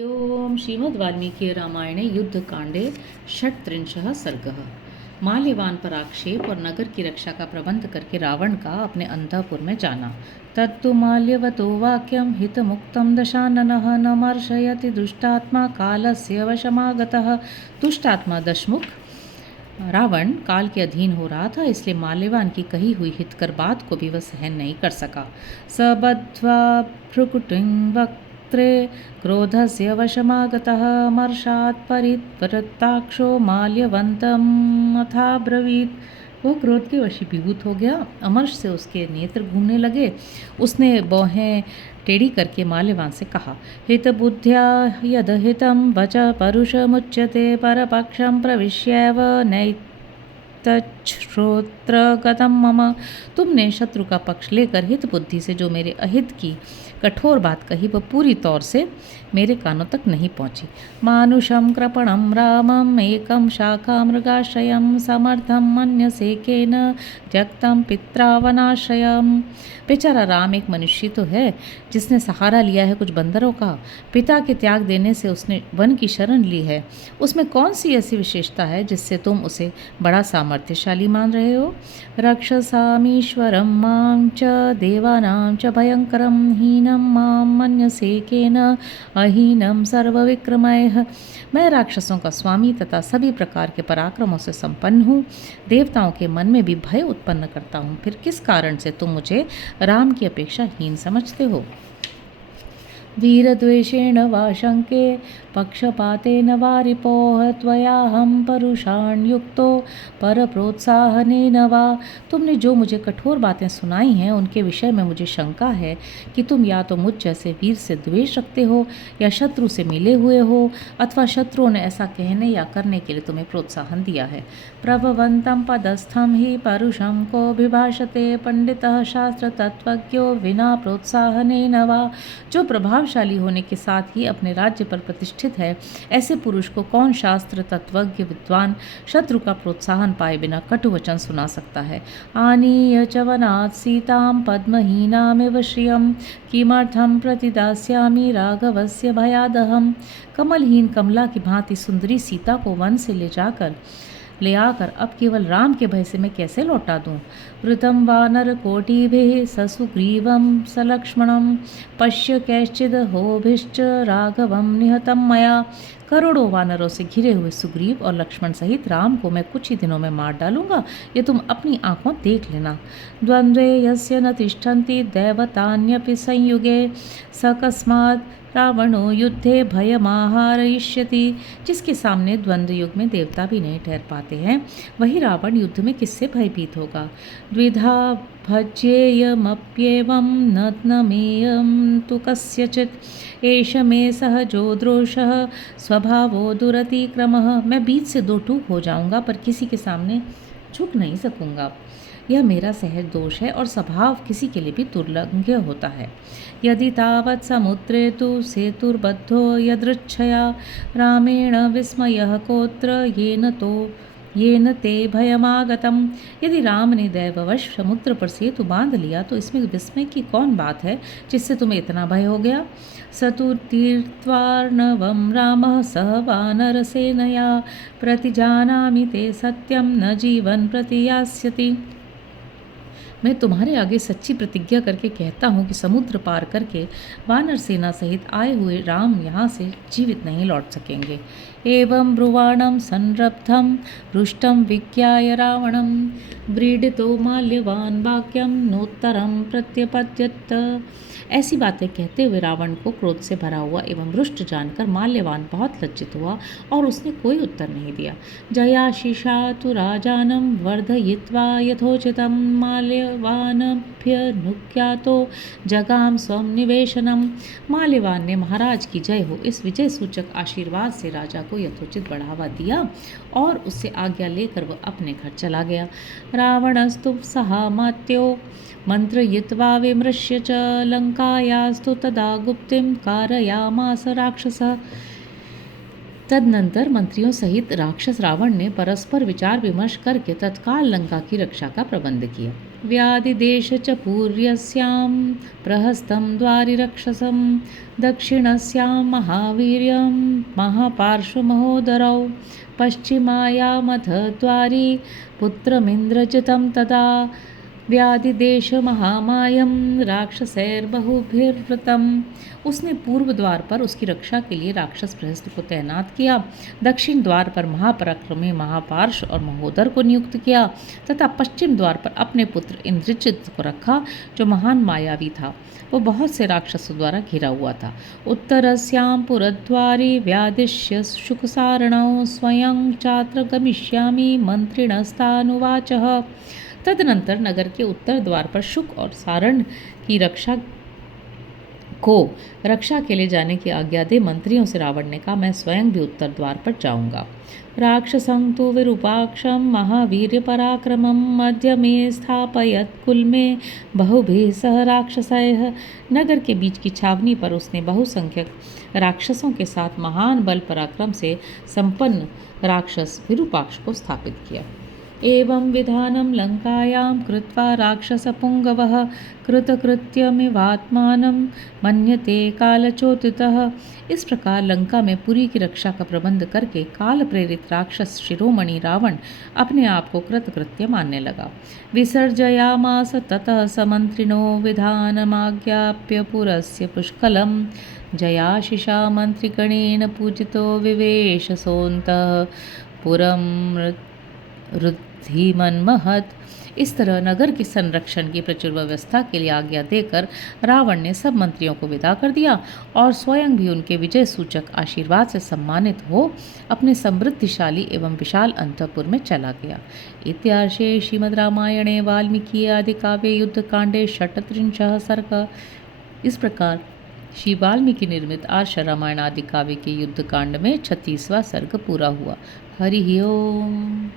ओम श्रीमद् वाल्मीकि रामायणे युद्धकांडे षट्त्रिंशः सर्गः। माल्यवान पर आक्षेप और नगर की रक्षा का प्रबंध करके रावण का अपने अंतःपुर में जाना। तत्तु माल्यवतो वाक्यम हितमुक्तं दशाननः न मर्शयति दुष्टात्मा कालस्य वशमागतः। दुष्टात्मा दशमुख रावण काल के अधीन हो रहा था, इसलिए माल्यवान की कही हुई हितकर बात को भी वह सहन नहीं कर सका। स बद्ध्वा भ्रुकुटिं वक्त्रे क्रोधस्य वशमागतः मर्षात् परिवृत्ताक्षो माल्यवन्तम् अथाब्रवीत्। वह क्रोध के वशीभूत हो गया, अमर्ष से उसके नेत्र घूमने लगे। उसने बाहें टेढ़ी करके माल्यवान से कहा, हित बुद्ध्या यद हितं वच परुषमुच्यते परपक्षं प्रविश्यैव नैतच्छ्रोत्र गतं मम। तुमने शत्रु का पक्ष लेकर हित बुद्धि से जो मेरे अहित की कठोर बात कही वह पूरी तौर से मेरे कानों तक नहीं पहुंची। मानुषं कृपणं रामम् एकं शाखामृगाश्रयं समर्थं मन्यसे केन त्यक्तं पित्रावनाश्रयम्। बेचारा राम एक मनुष्य तो है जिसने सहारा लिया है कुछ बंदरों का। पिता के त्याग देने से उसने वन की शरण ली है। उसमें कौन सी ऐसी विशेषता है जिससे तुम उसे बड़ा सामर्थ्यशाली मान रहे हो। रक्षसामीश्वरं मां च देवानां च भयंकरं हीनं मां मन्यसे केन अहीनं सर्वविक्रमैः। मैं राक्षसों का स्वामी तथा सभी प्रकार के पराक्रमों से संपन्न हूँ। देवताओं के मन में भी भय उत्पन्न करता हूँ। फिर किस कारण से तुम मुझे राम की अपेक्षा हीन समझते हो। वीरद्वेषेण वा शंके पक्षपातेन वा रिपोह त्वयाहं परुषाण्युक्तो परप्रोत्साहनेन वा। तुमने जो मुझे कठोर बातें सुनाई हैं उनके विषय में मुझे शंका है कि तुम या तो मुझ जैसे वीर से द्वेष रखते हो या शत्रु से मिले हुए हो, अथवा शत्रुओं ने ऐसा कहने या करने के लिए तुम्हें प्रोत्साहन दिया है। प्रभवन्तं पदस्थं हि परुषं को विभाषते पंडितः शास्त्र तत्वज्ञो विना प्रोत्साहनेन वा। जो प्रभावशाली होने के साथ ही अपने राज्य पर प्रतिष्ठित है, ऐसे पुरुष को कौन शास्त्र तत्वज्ञ विद्वान शत्रु का प्रोत्साहन पाए बिना कटु वचन सुना सकता है। आनीय च वनात् सीतां पद्महीनामिव श्रियं किमर्थं प्रतिदास्यामि राघवस्य भयादहम्। कमलहीन कमला की भांति सुंदरी सीता को वन से ले आकर अब केवल राम के भय से मैं कैसे लौटा दूं। वृतं वानरकोटिभिः ससुग्रीवं सलक्ष्मणं पश्य कैश्चिद होभिश्च राघवं निहतं मया। करोड़ों वानरों से घिरे हुए सुग्रीव और लक्ष्मण सहित राम को मैं कुछ ही दिनों में मार डालूंगा, ये तुम अपनी आंखों देख लेना। द्वंद्वे यस्य न तिष्ठन्ति दैवतान्यपि संयुगे सकस्मात् रावणो युद्धे भयमाहारयिष्यति। जिसके सामने द्वंद्व युग में देवता भी नहीं ठहर पाते हैं, वही रावण युद्ध में किससे भयभीत होगा। द्विधा भज्येयमप्येवं नत्नमेयं तु कस्यचित् एष मे सहजो द्रोषः स्वभावो दुरतिक्रमः। मैं बीच से दो टूक हो जाऊंगा पर किसी के सामने झुक नहीं सकूंगा। यह मेरा सहज दोष है और स्वभाव किसी के लिए भी दुर्लंघ्य होता है। यदि तावत् समुद्रे तु सेतुर्बद्धो यदृच्छया रामेण विस्मयः कोत्र येन ते भयमागतम्। यदि राम ने दैववश समुद्र पर सेतु बांध लिया तो इसमें विस्मय की कौन बात है जिससे तुम्हें इतना भय हो गया। सतु तीर्थ्वार्णवं रामः सह वानरसेनया प्रतिजानामि ते सत्यं न जीवन प्रतियास्यति। मैं तुम्हारे आगे सच्ची प्रतिज्ञा करके कहता हूँ कि समुद्र पार करके वानर सेना सहित आए हुए राम यहाँ से जीवित नहीं लौट सकेंगे। एवं ब्रुवाणं संरब्धं रुष्टं विज्ञाय रावणं व्रीडितो माल्यवान वाक्यं नोत्तरं प्रत्यपद्यत। ऐसी बातें कहते हुए रावण को क्रोध से भरा हुआ एवं रुष्ट जानकर माल्यवान बहुत लज्जित हुआ और उसने कोई उत्तर नहीं दिया। जयाशिषा तु राजानं वर्धयित्वा यथोचितं माल्यवानभ्यनुज्ञातो जगाम स्वं निवेशनम। माल्यवान ने महाराज की जय हो इस विजय सूचक आशीर्वाद से राजा को यथोचित बढ़ावा दिया और उससे आज्ञा लेकर वह अपने घर चला गया। रावणस्तु सहामात्यो मंत्रयित्वा विमृश्य च लंकायास्तु तदा गुप्तिं कारयामास राक्षसः। तदनंतर मंत्रियों सहित राक्षस रावण ने परस्पर विचार विमर्श करके तत्काल लंका की रक्षा का प्रबंध किया। व्याधिदेश च पूर्यस्यां प्रहस्तं द्वारिरक्षसं दक्षिणस्यां महावीर्यं महापार्श्वमहोदरौ पश्चिमायामथ द्वारि पुत्रमिन्द्रजितं तदा व्याधिदेश महामायं राक्षसैर्बहुभिर्वृतम्। उसने पूर्व द्वार पर उसकी रक्षा के लिए राक्षस प्रहस्त को तैनात किया, दक्षिण द्वार पर महापराक्रमी महापार्श और महोदर को नियुक्त किया तथा पश्चिम द्वार पर अपने पुत्र इंद्रजित को रखा, जो महान मायावी था। वो बहुत से राक्षसों द्वारा घिरा हुआ था। उत्तरस्यां पुरद्वारे व्यादिश्य शुकसारणौ स्वयं चात्र गमिष्यामि मंत्रिणस्तानुवाचः। तदनंतर नगर के उत्तर द्वार पर शुक और सारण की रक्षा के लिए जाने की आज्ञा दे। मंत्रियों से रावण ने कहा, मैं स्वयं भी उत्तर द्वार पर जाऊंगा। राक्षसं तु विरूपाक्षं महावीर्य पराक्रमं मध्य में स्थापयत कुल में बहुभिः सह राक्षसैः। नगर के बीच की छावनी पर उसने बहुसंख्यक राक्षसों के साथ महान बल पराक्रम से संपन्न राक्षस विरूपाक्ष को स्थापित किया। एवं विधानं लंकायां कृत्वा राक्षसपुंगवः कृतकृत्यमिवात्मानं मन्यते कालचोदितः। इस प्रकार लंका में पुरी की रक्षा का प्रबंध करके काल प्रेरित राक्षस शिरोमणि रावण अपने आप को कृतकृत्य मानने लगा। विसर्जयामास ततः समंत्रिणो विधानमाज्ञाप्य पुरस्य पुष्कलं जयाशिषा मंत्रिगणेन पूजितो विवेश सोऽन्तः पुरं रुद्धिमन्महत्। इस तरह नगर के संरक्षण की प्रचुर व्यवस्था के लिए आज्ञा देकर रावण ने सब मंत्रियों को विदा कर दिया और स्वयं भी उनके विजय सूचक आशीर्वाद से सम्मानित हो अपने समृद्धिशाली एवं विशाल अंतःपुर में चला गया। इत्यार्षे श्रीमद् रामायणे वाल्मीकि आदि काव्ये युद्धकांडे षट्त्रिंशः सर्ग। इस प्रकार श्री वाल्मीकि निर्मित आर्ष रामायण आदि काव्य के युद्धकांड में 36वां सर्ग पूरा हुआ। हरि ओम।